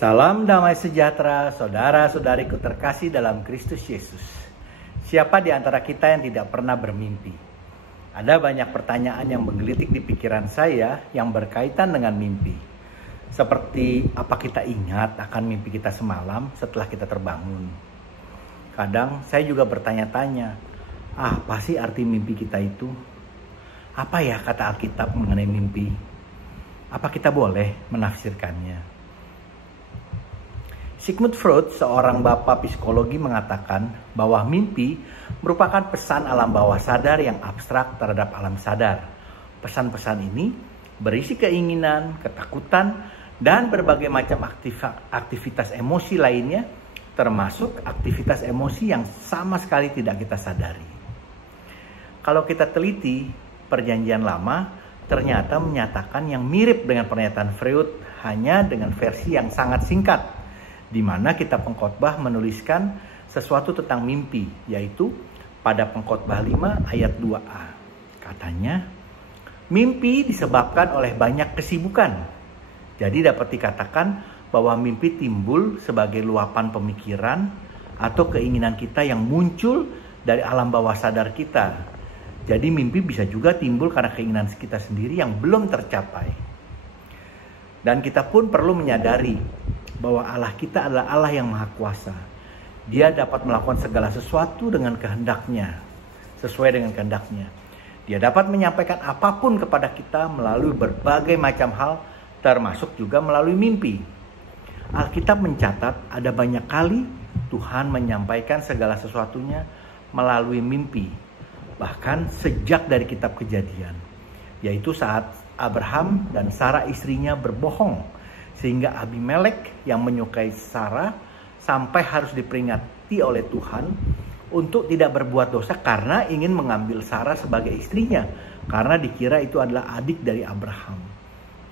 Salam damai sejahtera, saudara-saudariku terkasih dalam Kristus Yesus. Siapa di antara kita yang tidak pernah bermimpi? Ada banyak pertanyaan yang menggelitik di pikiran saya yang berkaitan dengan mimpi. Seperti apa kita ingat akan mimpi kita semalam setelah kita terbangun? Kadang saya juga bertanya-tanya, apa sih arti mimpi kita itu? Apa ya kata Alkitab mengenai mimpi? Apa kita boleh menafsirkannya? Sigmund Freud, seorang bapak psikologi, mengatakan bahwa mimpi merupakan pesan alam bawah sadar yang abstrak terhadap alam sadar. Pesan-pesan ini berisi keinginan, ketakutan, dan berbagai macam aktivitas emosi lainnya, termasuk aktivitas emosi yang sama sekali tidak kita sadari. Kalau kita teliti, Perjanjian Lama ternyata menyatakan yang mirip dengan pernyataan Freud, hanya dengan versi yang sangat singkat, di mana kitab Pengkhotbah menuliskan sesuatu tentang mimpi, yaitu pada Pengkhotbah 5 ayat 2a. Katanya, mimpi disebabkan oleh banyak kesibukan. Jadi dapat dikatakan bahwa mimpi timbul sebagai luapan pemikiran atau keinginan kita yang muncul dari alam bawah sadar kita. Jadi mimpi bisa juga timbul karena keinginan kita sendiri yang belum tercapai. Dan kita pun perlu menyadari bahwa Allah kita adalah Allah yang Maha Kuasa. Dia dapat melakukan segala sesuatu dengan kehendaknya, sesuai dengan kehendaknya. Dia dapat menyampaikan apapun kepada kita melalui berbagai macam hal, termasuk juga melalui mimpi. Alkitab mencatat ada banyak kali Tuhan menyampaikan segala sesuatunya melalui mimpi. Bahkan sejak dari kitab Kejadian, yaitu saat Abraham dan Sarah istrinya berbohong, sehingga Abimelek yang menyukai Sarah sampai harus diperingati oleh Tuhan untuk tidak berbuat dosa karena ingin mengambil Sarah sebagai istrinya, karena dikira itu adalah adik dari Abraham.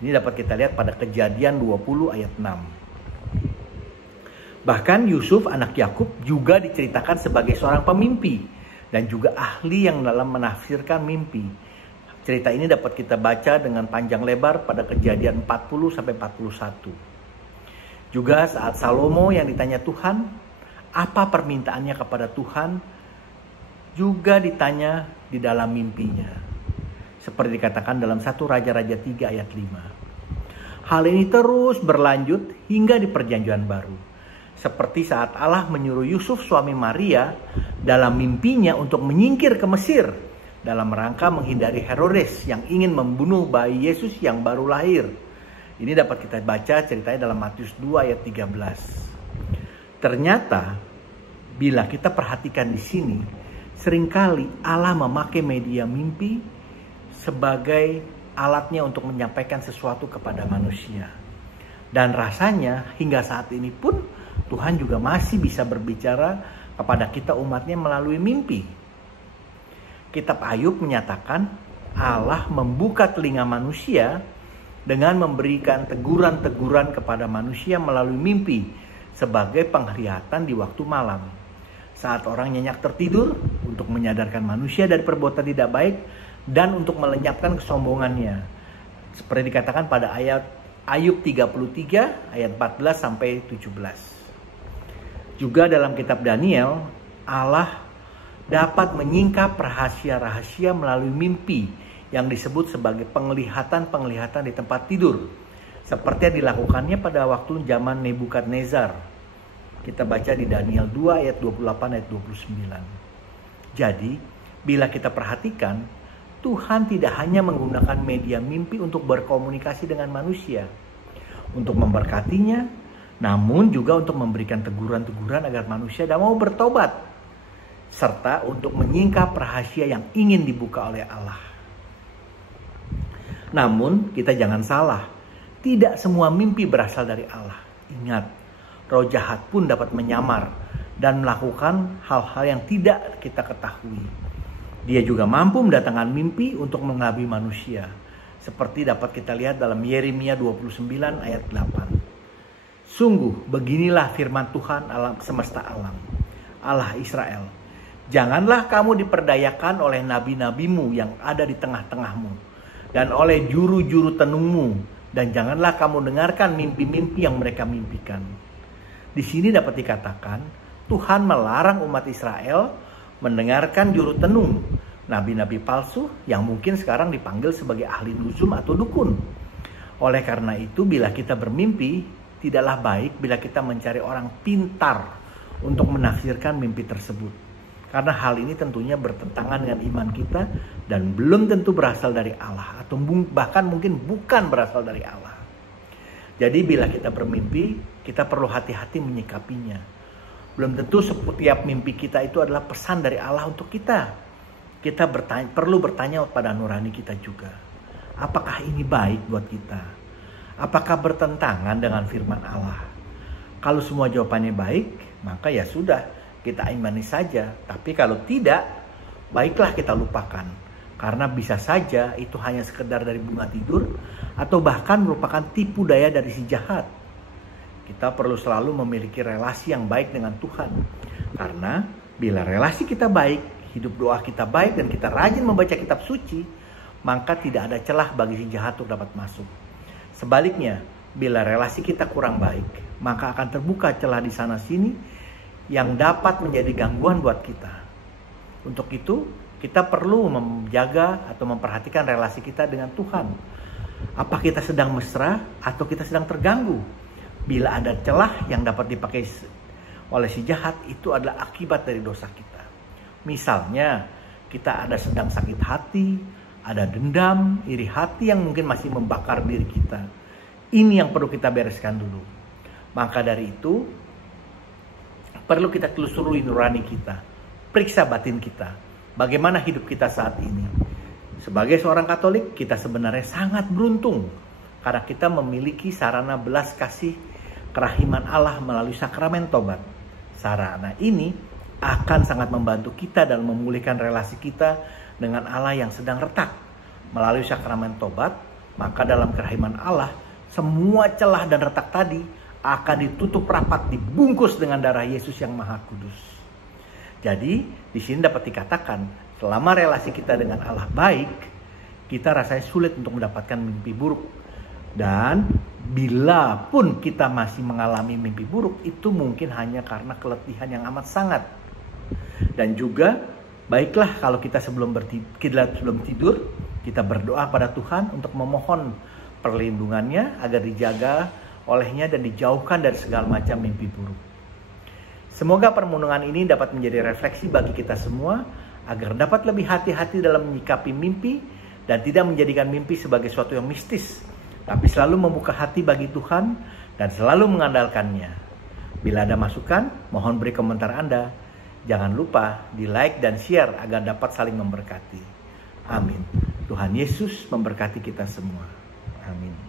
Ini dapat kita lihat pada Kejadian 20 ayat 6. Bahkan Yusuf anak Yakub juga diceritakan sebagai seorang pemimpi dan juga ahli yang dalam menafsirkan mimpi. Cerita ini dapat kita baca dengan panjang lebar pada Kejadian 40-41. Juga saat Salomo yang ditanya Tuhan, apa permintaannya kepada Tuhan, juga ditanya di dalam mimpinya. Seperti dikatakan dalam 1 Raja-Raja 3 ayat 5. Hal ini terus berlanjut hingga di Perjanjian Baru. Seperti saat Allah menyuruh Yusuf suami Maria dalam mimpinya untuk menyingkir ke Mesir dalam rangka menghindari Herodes yang ingin membunuh bayi Yesus yang baru lahir. Ini dapat kita baca ceritanya dalam Matius 2 ayat 13. Ternyata bila kita perhatikan di sini, seringkali Allah memakai media mimpi sebagai alatnya untuk menyampaikan sesuatu kepada manusia. Dan rasanya hingga saat ini pun Tuhan juga masih bisa berbicara kepada kita umatnya melalui mimpi. Kitab Ayub menyatakan Allah membuka telinga manusia dengan memberikan teguran-teguran kepada manusia melalui mimpi sebagai penglihatan di waktu malam. Saat orang nyenyak tertidur untuk menyadarkan manusia dari perbuatan tidak baik dan untuk melenyapkan kesombongannya. Seperti dikatakan pada ayat Ayub 33 ayat 14 sampai 17. Juga dalam kitab Daniel, Allah dapat menyingkap rahasia-rahasia melalui mimpi yang disebut sebagai penglihatan-penglihatan di tempat tidur. Seperti yang dilakukannya pada waktu zaman Nebukadnezar. Kita baca di Daniel 2 ayat 28 ayat 29. Jadi, bila kita perhatikan, Tuhan tidak hanya menggunakan media mimpi untuk berkomunikasi dengan manusia, untuk memberkatinya, namun juga untuk memberikan teguran-teguran agar manusia mau bertobat, serta untuk menyingkap rahasia yang ingin dibuka oleh Allah. Namun kita jangan salah, tidak semua mimpi berasal dari Allah. Ingat, roh jahat pun dapat menyamar dan melakukan hal-hal yang tidak kita ketahui. Dia juga mampu mendatangkan mimpi untuk mengelabui manusia, seperti dapat kita lihat dalam Yeremia 29 ayat 8. Sungguh beginilah firman Tuhan alam semesta alam, Allah Israel. Janganlah kamu diperdayakan oleh nabi-nabimu yang ada di tengah-tengahmu, dan oleh juru-juru tenungmu Dan janganlah kamu dengarkan mimpi-mimpi yang mereka mimpikan. Di sini dapat dikatakan, Tuhan melarang umat Israel mendengarkan juru tenung, nabi-nabi palsu yang mungkin sekarang dipanggil sebagai ahli nuzum atau dukun. Oleh karena itu, bila kita bermimpi, tidaklah baik bila kita mencari orang pintar untuk menafsirkan mimpi tersebut. Karena hal ini tentunya bertentangan dengan iman kita dan belum tentu berasal dari Allah, atau bahkan mungkin bukan berasal dari Allah. Jadi bila kita bermimpi, kita perlu hati-hati menyikapinya. Belum tentu setiap mimpi kita itu adalah pesan dari Allah untuk kita. Kita perlu bertanya pada nurani kita juga. Apakah ini baik buat kita? Apakah bertentangan dengan firman Allah? Kalau semua jawabannya baik, maka ya sudah, kita imani saja. Tapi kalau tidak, baiklah kita lupakan. Karena bisa saja itu hanya sekedar dari bunga tidur, atau bahkan merupakan tipu daya dari si jahat. Kita perlu selalu memiliki relasi yang baik dengan Tuhan. Karena bila relasi kita baik, hidup doa kita baik, dan kita rajin membaca kitab suci, maka tidak ada celah bagi si jahat untuk dapat masuk. Sebaliknya, bila relasi kita kurang baik, maka akan terbuka celah di sana sini yang dapat menjadi gangguan buat kita. Untuk itu, kita perlu menjaga atau memperhatikan relasi kita dengan Tuhan. Apa kita sedang mesra atau kita sedang terganggu? Bila ada celah yang dapat dipakai oleh si jahat, itu adalah akibat dari dosa kita. Misalnya, kita ada sedang sakit hati, ada dendam, iri hati yang mungkin masih membakar diri kita. Ini yang perlu kita bereskan dulu. Maka dari itu, perlu kita telusuri nurani kita. Periksa batin kita. Bagaimana hidup kita saat ini. Sebagai seorang Katolik, kita sebenarnya sangat beruntung. Karena kita memiliki sarana belas kasih kerahiman Allah melalui sakramen tobat. Sarana ini akan sangat membantu kita dalam memulihkan relasi kita dengan Allah yang sedang retak. Melalui sakramen tobat, maka dalam kerahiman Allah, semua celah dan retak tadi akan ditutup rapat, dibungkus dengan darah Yesus yang Maha Kudus. Jadi, di sini dapat dikatakan, selama relasi kita dengan Allah baik, kita rasanya sulit untuk mendapatkan mimpi buruk. Dan bila pun kita masih mengalami mimpi buruk, itu mungkin hanya karena keletihan yang amat sangat. Dan juga baiklah kalau kita sebelum tidur, kita berdoa pada Tuhan untuk memohon perlindungannya agar dijaga olehnya dan dijauhkan dari segala macam mimpi buruk. Semoga permenungan ini dapat menjadi refleksi bagi kita semua agar dapat lebih hati-hati dalam menyikapi mimpi dan tidak menjadikan mimpi sebagai sesuatu yang mistis, tapi selalu membuka hati bagi Tuhan dan selalu mengandalkannya. Bila ada masukan, mohon beri komentar Anda. Jangan lupa di like dan share agar dapat saling memberkati. Amin. Tuhan Yesus memberkati kita semua. Amin.